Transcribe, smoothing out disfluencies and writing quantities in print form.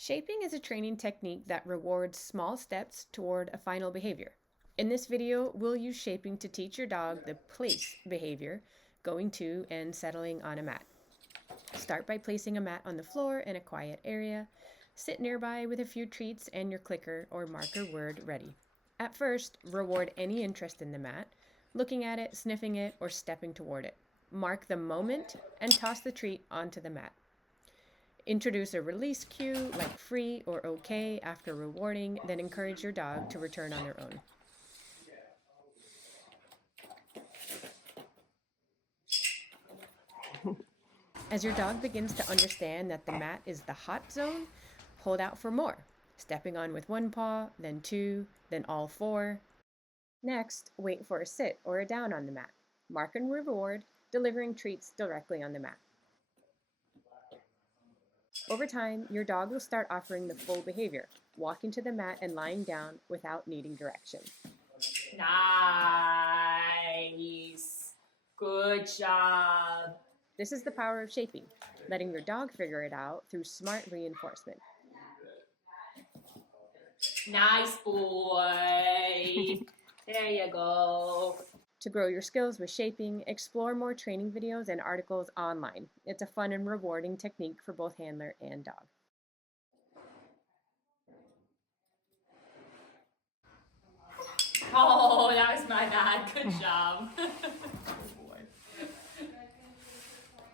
Shaping is a training technique that rewards small steps toward a final behavior. In this video, we'll use shaping to teach your dog the place behavior, going to and settling on a mat. Start by placing a mat on the floor in a quiet area. Sit nearby with a few treats and your clicker or marker word ready. At first, reward any interest in the mat, looking at it, sniffing it, or stepping toward it. Mark the moment and toss the treat onto the mat. Introduce a release cue like free or okay after rewarding, then encourage your dog to return on their own. As your dog begins to understand that the mat is the hot zone, hold out for more, stepping on with one paw, then two, then all four. Next, wait for a sit or a down on the mat. Mark and reward, delivering treats directly on the mat. Over time, your dog will start offering the full behavior, walking to the mat and lying down without needing direction. Nice. Good job. This is the power of shaping, letting your dog figure it out through smart reinforcement. Nice boy. There you go. To grow your skills with shaping, explore more training videos and articles online. It's a fun and rewarding technique for both handler and dog. Oh, that was my bad. Good job.